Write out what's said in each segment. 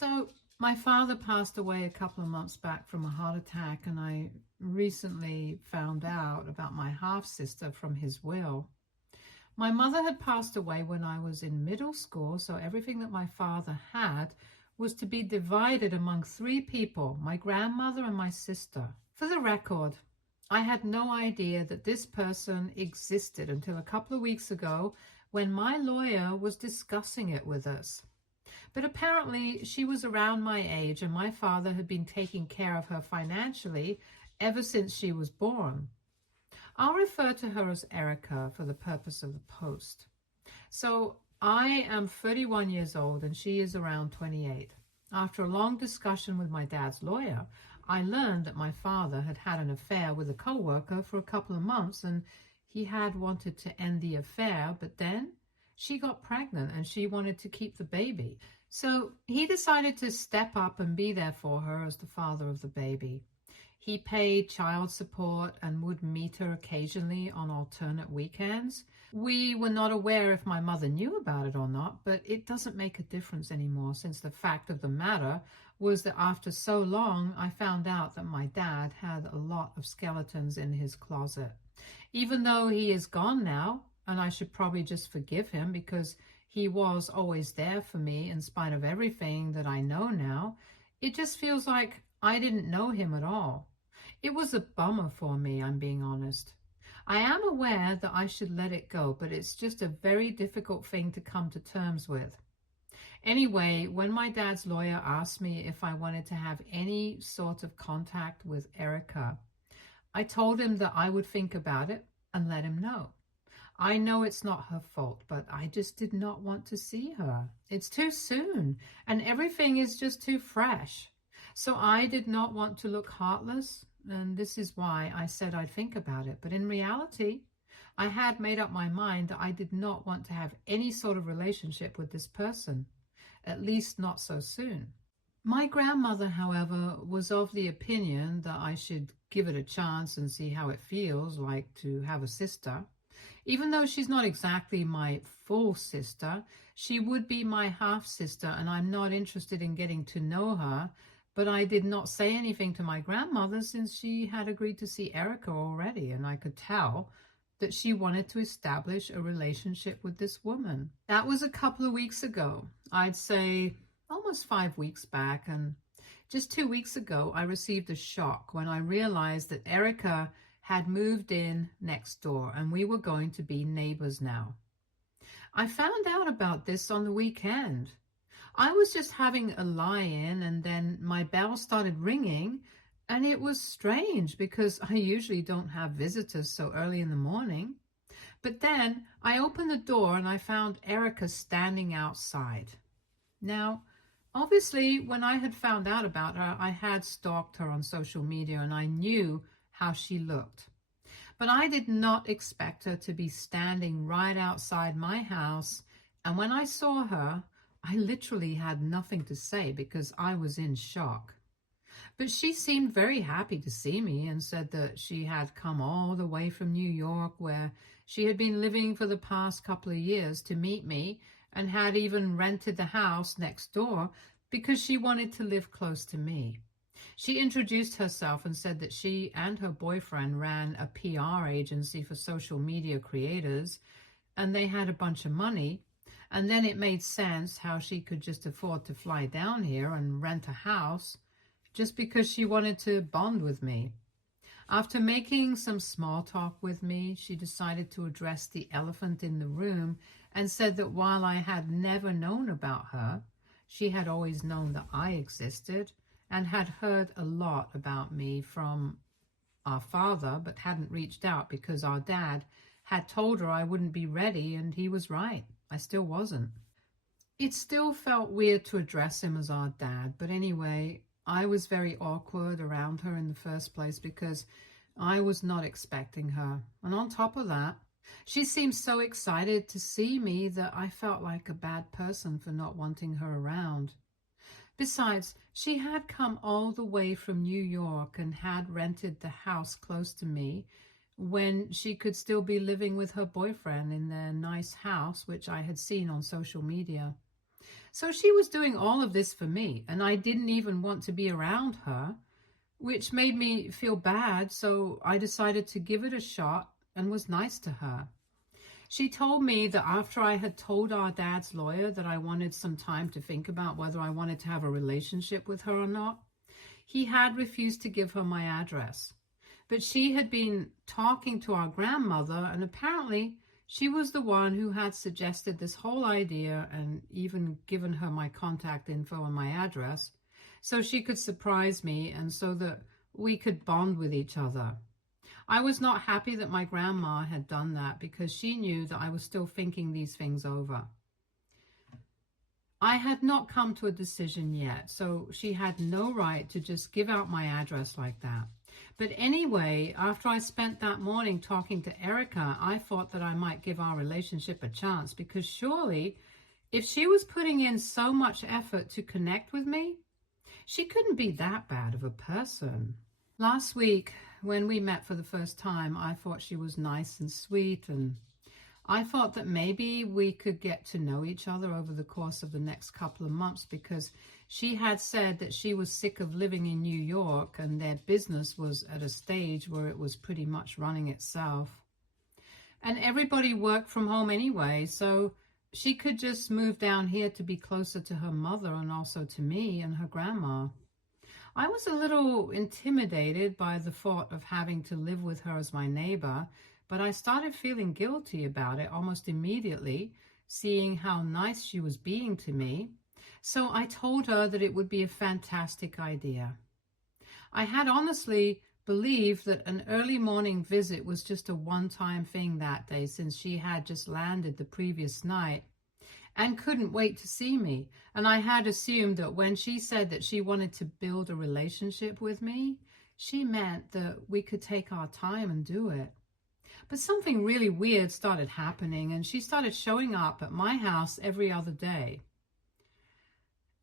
So, my father passed away a couple of months back from a heart attack, and I recently found out about my half sister from his will. My mother had passed away when I was in middle school, so everything that my father had was to be divided among three people, my grandmother and my sister. For the record, I had no idea that this person existed until a couple of weeks ago when my lawyer was discussing it with us. But apparently she was around my age, and my father had been taking care of her financially ever since she was born. I'll refer to her as Erica for the purpose of the post. So I am 31 years old and she is around 28. After a long discussion with my dad's lawyer, I learned that my father had had an affair with a co-worker for a couple of months, and he had wanted to end the affair, but then she got pregnant and she wanted to keep the baby. So he decided to step up and be there for her as the father of the baby. He paid child support and would meet her occasionally on alternate weekends. We were not aware if my mother knew about it or not, but it doesn't make a difference anymore, since the fact of the matter was that after so long, I found out that my dad had a lot of skeletons in his closet. Even though he is gone now, and I should probably just forgive him because he was always there for me in spite of everything that I know now, it just feels like I didn't know him at all. It was a bummer for me, I'm being honest. I am aware that I should let it go, but it's just a very difficult thing to come to terms with. Anyway, when my dad's lawyer asked me if I wanted to have any sort of contact with Erica, I told him that I would think about it and let him know. I know it's not her fault, but I just did not want to see her. It's too soon, and everything is just too fresh. So I did not want to look heartless, and this is why I said I'd think about it. But in reality, I had made up my mind that I did not want to have any sort of relationship with this person, at least not so soon. My grandmother, however, was of the opinion that I should give it a chance and see how it feels like to have a sister. Even though she's not exactly my full sister, she would be my half-sister, and I'm not interested in getting to know her. But I did not say anything to my grandmother since she had agreed to see Erica already, and I could tell that she wanted to establish a relationship with this woman. That was a couple of weeks ago. I'd say almost 5 weeks back, and just 2 weeks ago, I received a shock when I realized that Erica had moved in next door and we were going to be neighbors now. I found out about this on the weekend. I was just having a lie-in, and then my bell started ringing, and it was strange because I usually don't have visitors so early in the morning. But then I opened the door and I found Erica standing outside. Now, obviously, when I had found out about her, I had stalked her on social media and I knew how she looked. But I did not expect her to be standing right outside my house, and when I saw her, I literally had nothing to say because I was in shock. But she seemed very happy to see me and said that she had come all the way from New York, where she had been living for the past couple of years, to meet me, and had even rented the house next door because she wanted to live close to me. She introduced herself and said that she and her boyfriend ran a PR agency for social media creators, and they had a bunch of money. And then it made sense how she could just afford to fly down here and rent a house just because she wanted to bond with me. After making some small talk with me, she decided to address the elephant in the room and said that while I had never known about her, she had always known that I existed and had heard a lot about me from our father, but hadn't reached out because our dad had told her I wouldn't be ready, and he was right. I still wasn't. It still felt weird to address him as our dad, but anyway, I was very awkward around her in the first place because I was not expecting her. And on top of that, she seemed so excited to see me that I felt like a bad person for not wanting her around. Besides, she had come all the way from New York and had rented the house close to me when she could still be living with her boyfriend in their nice house, which I had seen on social media. So she was doing all of this for me, and I didn't even want to be around her, which made me feel bad, so I decided to give it a shot and was nice to her. She told me that after I had told our dad's lawyer that I wanted some time to think about whether I wanted to have a relationship with her or not, he had refused to give her my address. But she had been talking to our grandmother, and apparently she was the one who had suggested this whole idea and even given her my contact info and my address so she could surprise me and so that we could bond with each other. I was not happy that my grandma had done that because she knew that I was still thinking these things over. I had not come to a decision yet, so she had no right to just give out my address like that. But anyway, after I spent that morning talking to Erica, I thought that I might give our relationship a chance because surely, if she was putting in so much effort to connect with me, she couldn't be that bad of a person. Last week, when we met for the first time, I thought she was nice and sweet, and I thought that maybe we could get to know each other over the course of the next couple of months because she had said that she was sick of living in New York and their business was at a stage where it was pretty much running itself. And everybody worked from home anyway, so she could just move down here to be closer to her mother and also to me and her grandma. I was a little intimidated by the thought of having to live with her as my neighbor, but I started feeling guilty about it almost immediately, seeing how nice she was being to me. So I told her that it would be a fantastic idea. I had honestly believed that an early morning visit was just a one-time thing that day since she had just landed the previous night and couldn't wait to see me. And I had assumed that when she said that she wanted to build a relationship with me, she meant that we could take our time and do it. But something really weird started happening, and she started showing up at my house every other day.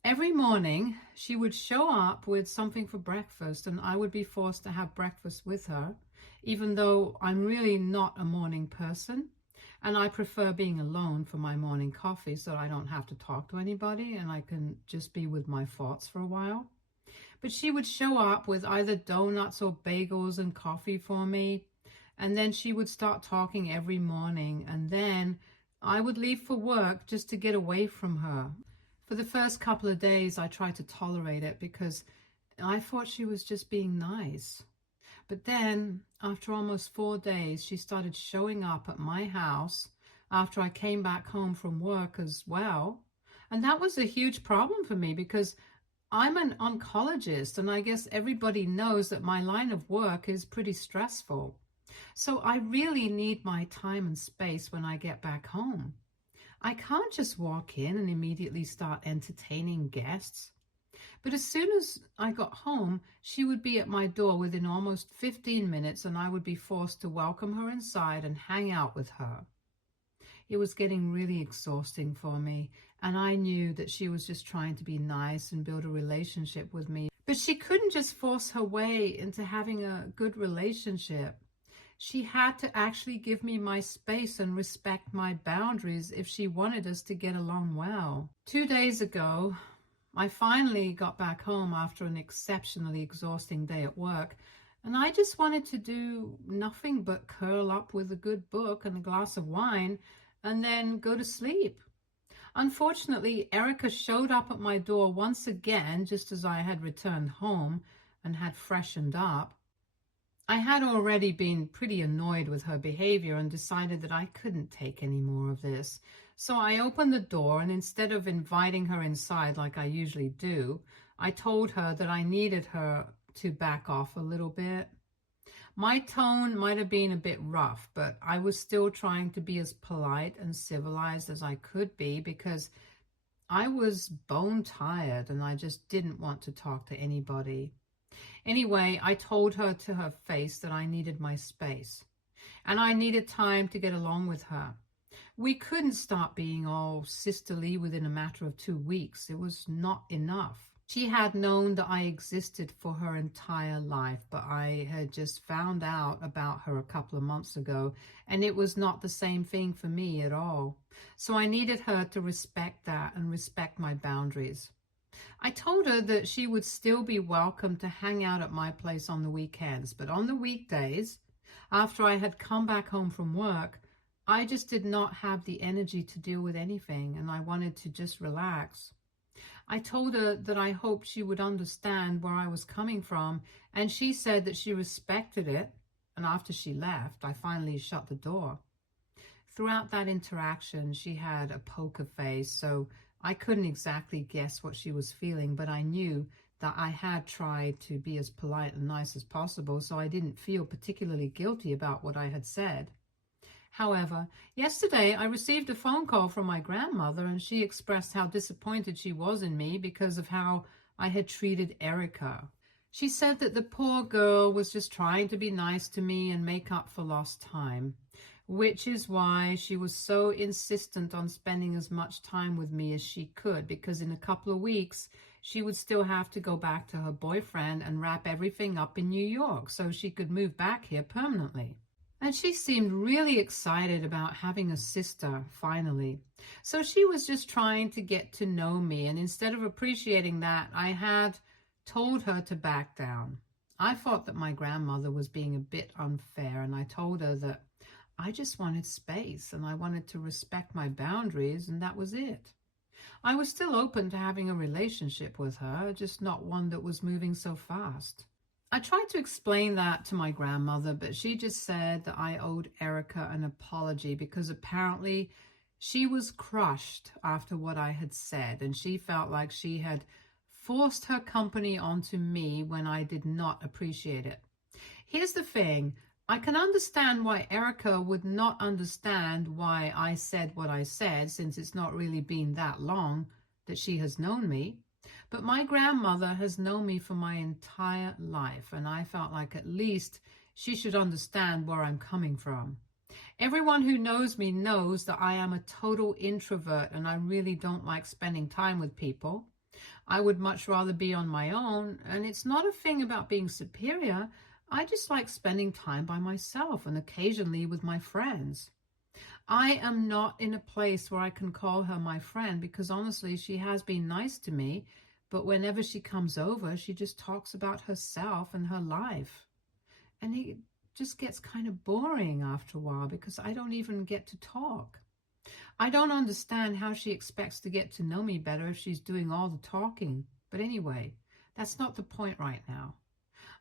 Every morning, she would show up with something for breakfast, and I would be forced to have breakfast with her, even though I'm really not a morning person. And I prefer being alone for my morning coffee so I don't have to talk to anybody and I can just be with my thoughts for a while. But she would show up with either donuts or bagels and coffee for me. And then she would start talking every morning. And then I would leave for work just to get away from her. For the first couple of days, I tried to tolerate it because I thought she was just being nice. But then, after almost 4 days, she started showing up at my house after I came back home from work as well. And that was a huge problem for me because I'm an oncologist, and I guess everybody knows that my line of work is pretty stressful. So I really need my time and space when I get back home. I can't just walk in and immediately start entertaining guests. But as soon as I got home, she would be at my door within almost 15 minutes and I would be forced to welcome her inside and hang out with her. It was getting really exhausting for me, and I knew that she was just trying to be nice and build a relationship with me. But she couldn't just force her way into having a good relationship. She had to actually give me my space and respect my boundaries if she wanted us to get along well. 2 days ago, I finally got back home after an exceptionally exhausting day at work, and I just wanted to do nothing but curl up with a good book and a glass of wine and then go to sleep. Unfortunately, Erica showed up at my door once again just as I had returned home and had freshened up. I had already been pretty annoyed with her behavior and decided that I couldn't take any more of this. So I opened the door, and instead of inviting her inside like I usually do, I told her that I needed her to back off a little bit. My tone might have been a bit rough, but I was still trying to be as polite and civilized as I could be because I was bone tired and I just didn't want to talk to anybody. Anyway, I told her to her face that I needed my space and I needed time to get along with her. We couldn't start being all sisterly within a matter of 2 weeks. It was not enough. She had known that I existed for her entire life, but I had just found out about her a couple of months ago, and it was not the same thing for me at all. So I needed her to respect that and respect my boundaries. I told her that she would still be welcome to hang out at my place on the weekends, but on the weekdays, after I had come back home from work, I just did not have the energy to deal with anything, and I wanted to just relax. I told her that I hoped she would understand where I was coming from, and she said that she respected it, and after she left, I finally shut the door. Throughout that interaction, she had a poker face, so I couldn't exactly guess what she was feeling, but I knew that I had tried to be as polite and nice as possible, so I didn't feel particularly guilty about what I had said. However, yesterday I received a phone call from my grandmother, and she expressed how disappointed she was in me because of how I had treated Erica. She said that the poor girl was just trying to be nice to me and make up for lost time, which is why she was so insistent on spending as much time with me as she could, because in a couple of weeks she would still have to go back to her boyfriend and wrap everything up in New York so she could move back here permanently. And she seemed really excited about having a sister, finally. So she was just trying to get to know me, and instead of appreciating that, I had told her to back down. I thought that my grandmother was being a bit unfair, and I told her that I just wanted space, and I wanted to respect my boundaries, and that was it. I was still open to having a relationship with her, just not one that was moving so fast. I tried to explain that to my grandmother, but she just said that I owed Erica an apology because apparently she was crushed after what I had said, and she felt like she had forced her company onto me when I did not appreciate it. Here's the thing. I can understand why Erica would not understand why I said what I said, since it's not really been that long that she has known me. But my grandmother has known me for my entire life, and I felt like at least she should understand where I'm coming from. Everyone who knows me knows that I am a total introvert, and I really don't like spending time with people. I would much rather be on my own, and it's not a thing about being superior. I just like spending time by myself and occasionally with my friends. I am not in a place where I can call her my friend because honestly, she has been nice to me, but whenever she comes over, she just talks about herself and her life. And it just gets kind of boring after a while because I don't even get to talk. I don't understand how she expects to get to know me better if she's doing all the talking. But anyway, that's not the point right now.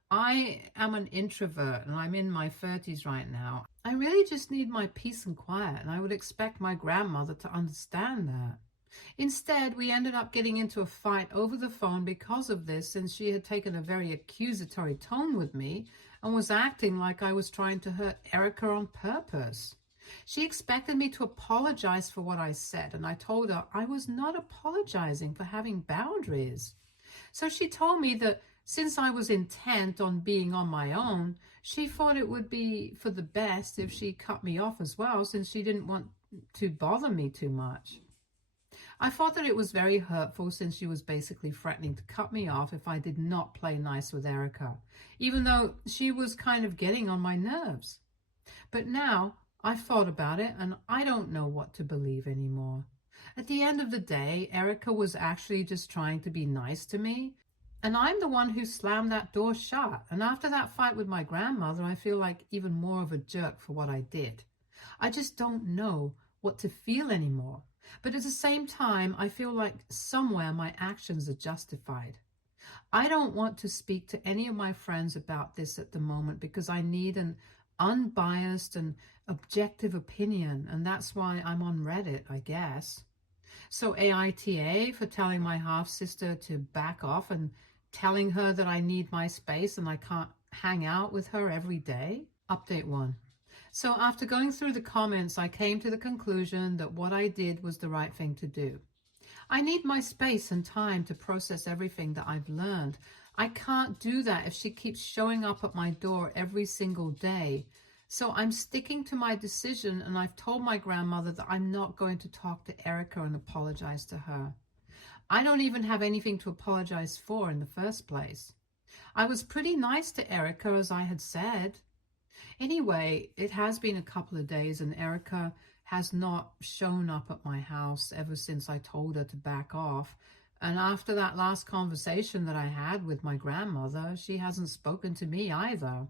I am an introvert and I'm in my 30s right now. I really just need my peace and quiet, and I would expect my grandmother to understand that. Instead, we ended up getting into a fight over the phone because of this, since she had taken a very accusatory tone with me and was acting like I was trying to hurt Erica on purpose. She expected me to apologize for what I said, and I told her I was not apologizing for having boundaries. So she told me that since I was intent on being on my own, she thought it would be for the best if she cut me off as well, since she didn't want to bother me too much. I thought that it was very hurtful, since she was basically threatening to cut me off if I did not play nice with Erica, even though she was kind of getting on my nerves. But now I've thought about it, and I don't know what to believe anymore. At the end of the day, Erica was actually just trying to be nice to me, and I'm the one who slammed that door shut. And after that fight with my grandmother, I feel like even more of a jerk for what I did. I just don't know what to feel anymore. But at the same time, I feel like somewhere my actions are justified. I don't want to speak to any of my friends about this at the moment because I need an unbiased and objective opinion, and that's why I'm on Reddit, I guess. So AITA for telling my half-sister to back off and telling her that I need my space and I can't hang out with her every day. Update 1. So after going through the comments, I came to the conclusion that what I did was the right thing to do. I need my space and time to process everything that I've learned. I can't do that if she keeps showing up at my door every single day. So I'm sticking to my decision, and I've told my grandmother that I'm not going to talk to Erica and apologize to her. I don't even have anything to apologize for in the first place. I was pretty nice to Erica, as I had said. Anyway, it has been a couple of days and Erica has not shown up at my house ever since I told her to back off. And after that last conversation that I had with my grandmother, she hasn't spoken to me either.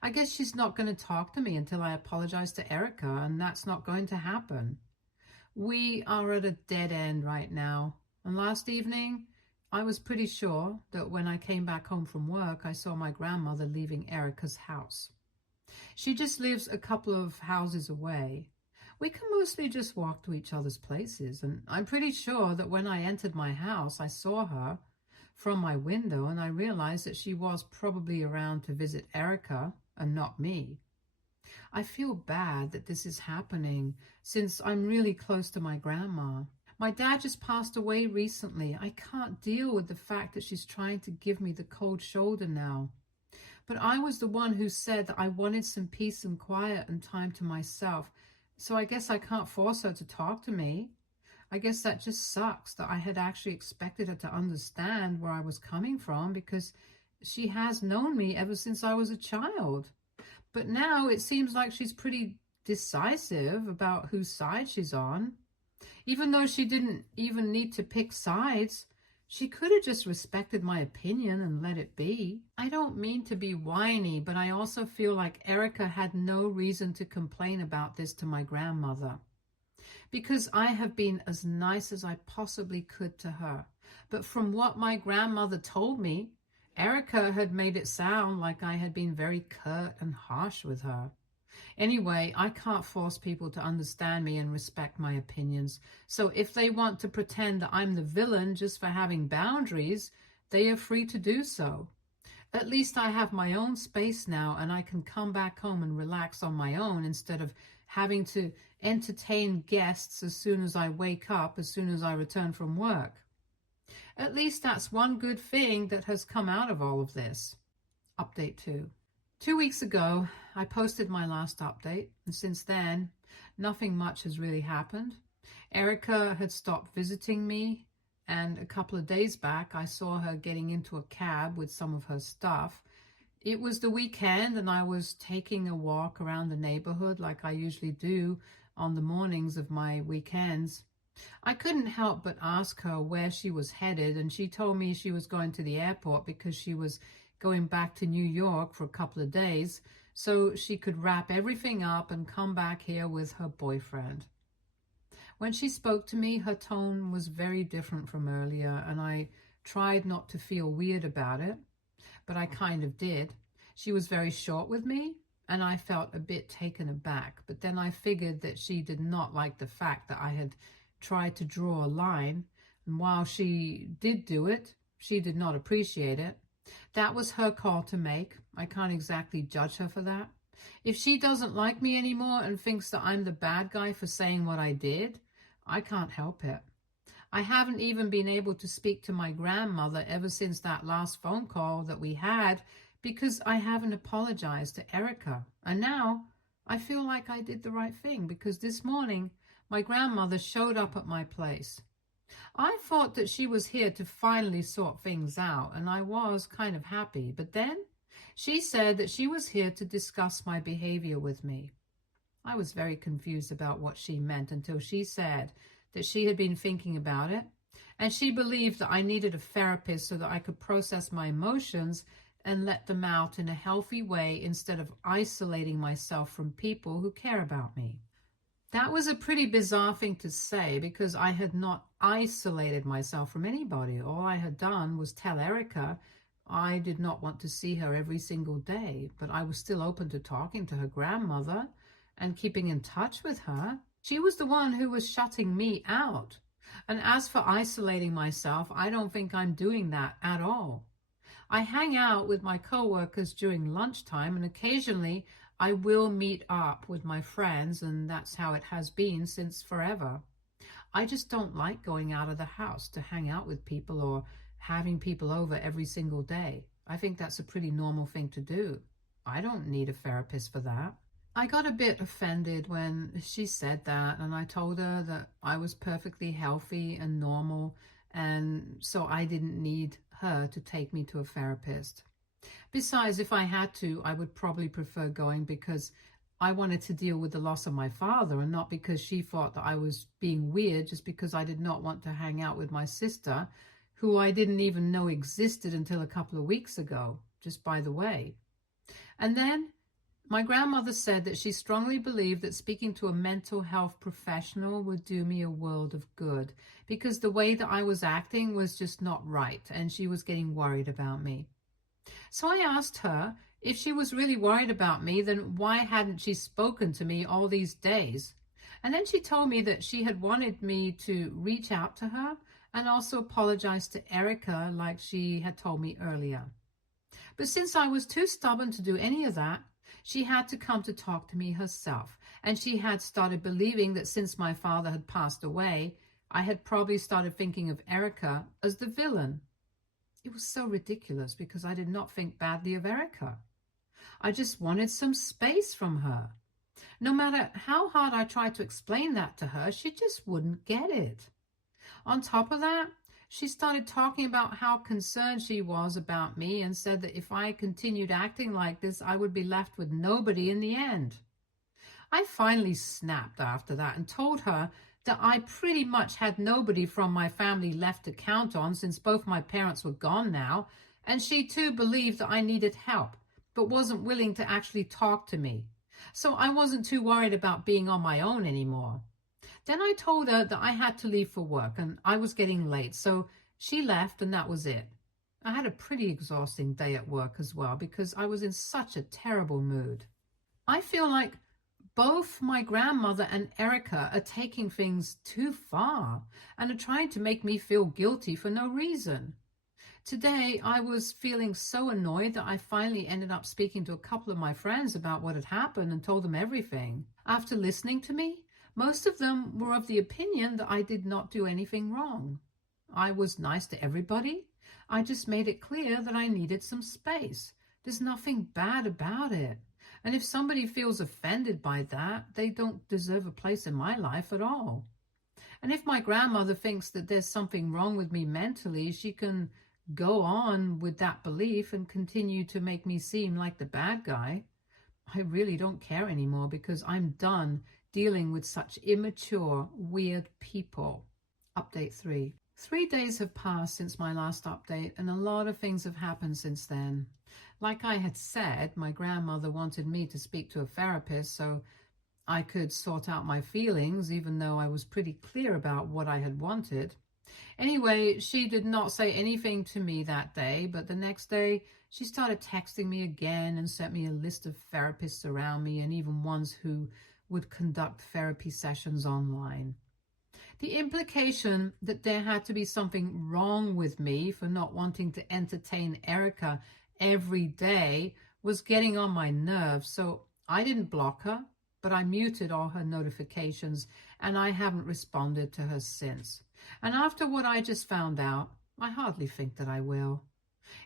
I guess she's not going to talk to me until I apologize to Erica, and that's not going to happen. We are at a dead end right now. And last evening, I was pretty sure that when I came back home from work, I saw my grandmother leaving Erica's house. She just lives a couple of houses away. We can mostly just walk to each other's places, and I'm pretty sure that when I entered my house, I saw her from my window, and I realized that she was probably around to visit Erica and not me. I feel bad that this is happening since I'm really close to my grandma. My dad just passed away recently. I can't deal with the fact that she's trying to give me the cold shoulder now. But I was the one who said that I wanted some peace and quiet and time to myself. So I guess I can't force her to talk to me. I guess that just sucks that I had actually expected her to understand where I was coming from, because she has known me ever since I was a child. But now it seems like she's pretty decisive about whose side she's on. Even though she didn't even need to pick sides, she could have just respected my opinion and let it be. I don't mean to be whiny, but I also feel like Erica had no reason to complain about this to my grandmother, because I have been as nice as I possibly could to her. But from what my grandmother told me, Erica had made it sound like I had been very curt and harsh with her. Anyway, I can't force people to understand me and respect my opinions. So if they want to pretend that I'm the villain just for having boundaries, they are free to do so. At least I have my own space now, and I can come back home and relax on my own instead of having to entertain guests as soon as I wake up, as soon as I return from work. At least that's one good thing that has come out of all of this. Update 2. 2 weeks ago, I posted my last update, and since then, nothing much has really happened. Erica had stopped visiting me, and a couple of days back, I saw her getting into a cab with some of her stuff. It was the weekend, and I was taking a walk around the neighborhood like I usually do on the mornings of my weekends. I couldn't help but ask her where she was headed, and she told me she was going to the airport because she was going back to New York for a couple of days so she could wrap everything up and come back here with her boyfriend. When she spoke to me, her tone was very different from earlier, and I tried not to feel weird about it, but I kind of did. She was very short with me, and I felt a bit taken aback, but then I figured that she did not like the fact that I had tried to draw a line, and while she did do it, she did not appreciate it. That was her call to make. I can't exactly judge her for that. If she doesn't like me anymore and thinks that I'm the bad guy for saying what I did, I can't help it. I haven't even been able to speak to my grandmother ever since that last phone call that we had because I haven't apologized to Erica. And now I feel like I did the right thing because this morning my grandmother showed up at my place. I thought that she was here to finally sort things out, and I was kind of happy. But then she said that she was here to discuss my behavior with me. I was very confused about what she meant until she said that she had been thinking about it, and she believed that I needed a therapist so that I could process my emotions and let them out in a healthy way instead of isolating myself from people who care about me. That was a pretty bizarre thing to say because I had not isolated myself from anybody. All I had done was tell Erica I did not want to see her every single day, but I was still open to talking to her grandmother and keeping in touch with her. She was the one who was shutting me out. And as for isolating myself, I don't think I'm doing that at all. I hang out with my coworkers during lunchtime, and occasionally I will meet up with my friends, and that's how it has been since forever. I just don't like going out of the house to hang out with people or having people over every single day. I think that's a pretty normal thing to do. I don't need a therapist for that. I got a bit offended when she said that, and I told her that I was perfectly healthy and normal and so I didn't need her to take me to a therapist. Besides, if I had to, I would probably prefer going because I wanted to deal with the loss of my father, and not because she thought that I was being weird just because I did not want to hang out with my sister, who I didn't even know existed until a couple of weeks ago, just by the way. And then my grandmother said that she strongly believed that speaking to a mental health professional would do me a world of good because the way that I was acting was just not right, and she was getting worried about me. So I asked her if she was really worried about me, then why hadn't she spoken to me all these days? And then she told me that she had wanted me to reach out to her and also apologize to Erica like she had told me earlier. But since I was too stubborn to do any of that, she had to come to talk to me herself. And she had started believing that since my father had passed away, I had probably started thinking of Erica as the villain. It was so ridiculous because I did not think badly of Erica. I just wanted some space from her. No matter how hard I tried to explain that to her, she just wouldn't get it. On top of that, she started talking about how concerned she was about me and said that if I continued acting like this, I would be left with nobody in the end. I finally snapped after that and told her that I pretty much had nobody from my family left to count on since both my parents were gone now, and she too believed that I needed help, but wasn't willing to actually talk to me. So I wasn't too worried about being on my own anymore. Then I told her that I had to leave for work and I was getting late, so she left and that was it. I had a pretty exhausting day at work as well because I was in such a terrible mood. I feel like both my grandmother and Erica are taking things too far and are trying to make me feel guilty for no reason. Today, I was feeling so annoyed that I finally ended up speaking to a couple of my friends about what had happened and told them everything. After listening to me, most of them were of the opinion that I did not do anything wrong. I was nice to everybody. I just made it clear that I needed some space. There's nothing bad about it. And if somebody feels offended by that, they don't deserve a place in my life at all. And if my grandmother thinks that there's something wrong with me mentally, she can go on with that belief and continue to make me seem like the bad guy. I really don't care anymore because I'm done dealing with such immature, weird people. Update 3. 3 days have passed since my last update, and a lot of things have happened since then. Like I had said, my grandmother wanted me to speak to a therapist so I could sort out my feelings, even though I was pretty clear about what I had wanted. Anyway, she did not say anything to me that day, but the next day she started texting me again and sent me a list of therapists around me and even ones who would conduct therapy sessions online. The implication that there had to be something wrong with me for not wanting to entertain Erica every day was getting on my nerves, so I didn't block her, but I muted all her notifications and I haven't responded to her since. And after what I just found out, I hardly think that I will.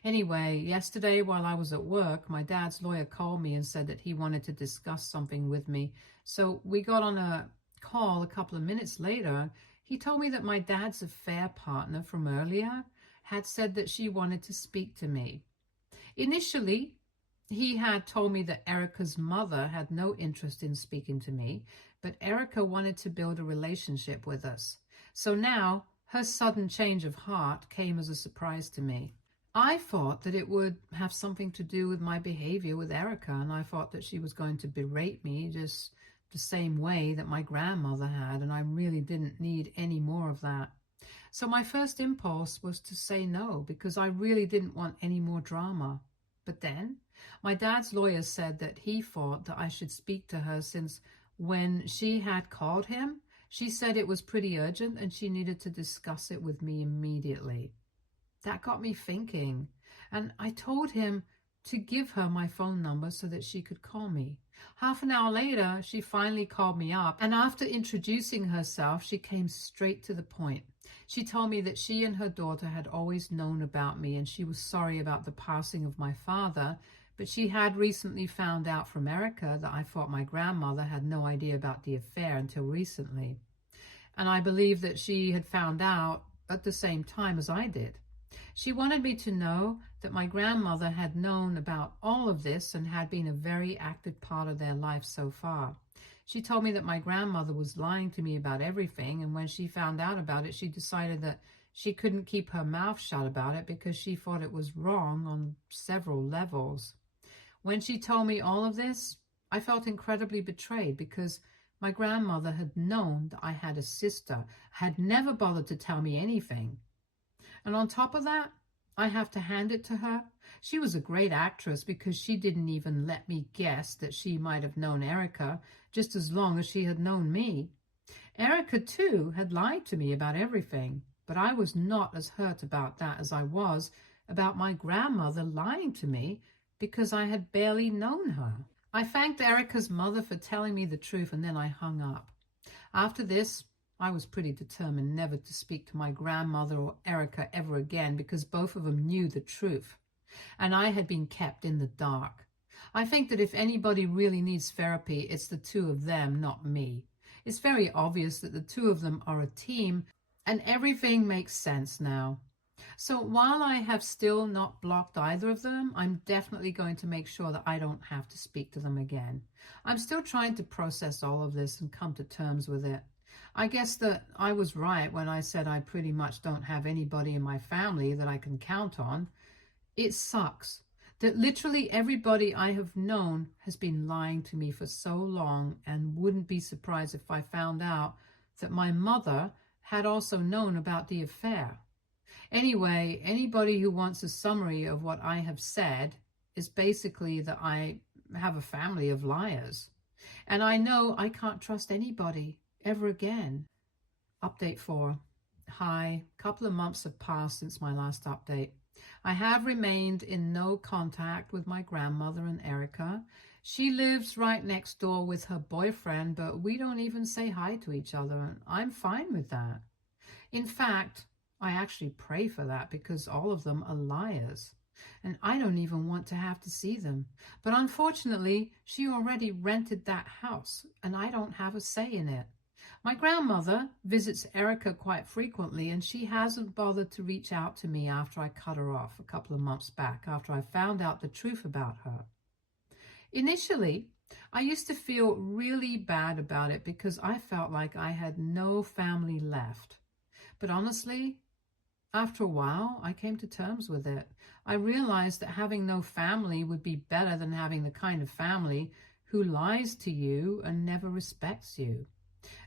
Anyway, yesterday while I was at work, my dad's lawyer called me and said that he wanted to discuss something with me. So we got on a call a couple of minutes later. He told me that my dad's affair partner from earlier had said that she wanted to speak to me. Initially, he had told me that Erica's mother had no interest in speaking to me, but Erica wanted to build a relationship with us. So now, her sudden change of heart came as a surprise to me. I thought that it would have something to do with my behavior with Erica, and I thought that she was going to berate me just the same way that my grandmother had, and I really didn't need any more of that. So my first impulse was to say no, because I really didn't want any more drama. But then, my dad's lawyer said that he thought that I should speak to her since when she had called him, she said it was pretty urgent and she needed to discuss it with me immediately. That got me thinking, and I told him to give her my phone number so that she could call me. Half an hour later, she finally called me up, and after introducing herself, she came straight to the point. She told me that she and her daughter had always known about me, and she was sorry about the passing of my father, but she had recently found out from Erica that I thought my grandmother had no idea about the affair until recently. And I believe that she had found out at the same time as I did. She wanted me to know that my grandmother had known about all of this and had been a very active part of their life so far. She told me that my grandmother was lying to me about everything, and when she found out about it, she decided that she couldn't keep her mouth shut about it because she thought it was wrong on several levels. When she told me all of this, I felt incredibly betrayed because my grandmother had known that I had a sister, had never bothered to tell me anything. And on top of that, I have to hand it to her. She was a great actress because she didn't even let me guess that she might have known Erica just as long as she had known me. Erica, too, had lied to me about everything, but I was not as hurt about that as I was about my grandmother lying to me because I had barely known her. I thanked Erica's mother for telling me the truth, and then I hung up. After this, I was pretty determined never to speak to my grandmother or Erica ever again because both of them knew the truth, and I had been kept in the dark. I think that if anybody really needs therapy, it's the two of them, not me. It's very obvious that the two of them are a team, and everything makes sense now. So while I have still not blocked either of them, I'm definitely going to make sure that I don't have to speak to them again. I'm still trying to process all of this and come to terms with it. I guess that I was right when I said I pretty much don't have anybody in my family that I can count on. It sucks that literally everybody I have known has been lying to me for so long, and wouldn't be surprised if I found out that my mother had also known about the affair. Anyway, anybody who wants a summary of what I have said is basically that I have a family of liars. And I know I can't trust anybody ever again. Update 4. Hi, a couple of months have passed since my last update. I have remained in no contact with my grandmother and Erica. She lives right next door with her boyfriend, but we don't even say hi to each other, and I'm fine with that. In fact, I actually pray for that because all of them are liars, and I don't even want to have to see them. But unfortunately, she already rented that house, and I don't have a say in it. My grandmother visits Erica quite frequently, and she hasn't bothered to reach out to me after I cut her off a couple of months back after I found out the truth about her. Initially, I used to feel really bad about it because I felt like I had no family left. But honestly, after a while, I came to terms with it. I realized that having no family would be better than having the kind of family who lies to you and never respects you.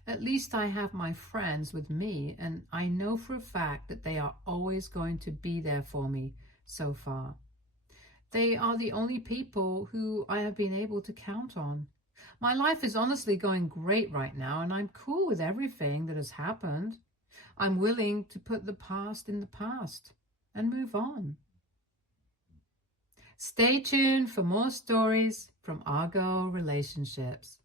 At least I have my friends with me, and I know for a fact that they are always going to be there for me so far. They are the only people who I have been able to count on. My life is honestly going great right now, and I'm cool with everything that has happened. I'm willing to put the past in the past and move on. Stay tuned for more stories from Argo Relationships.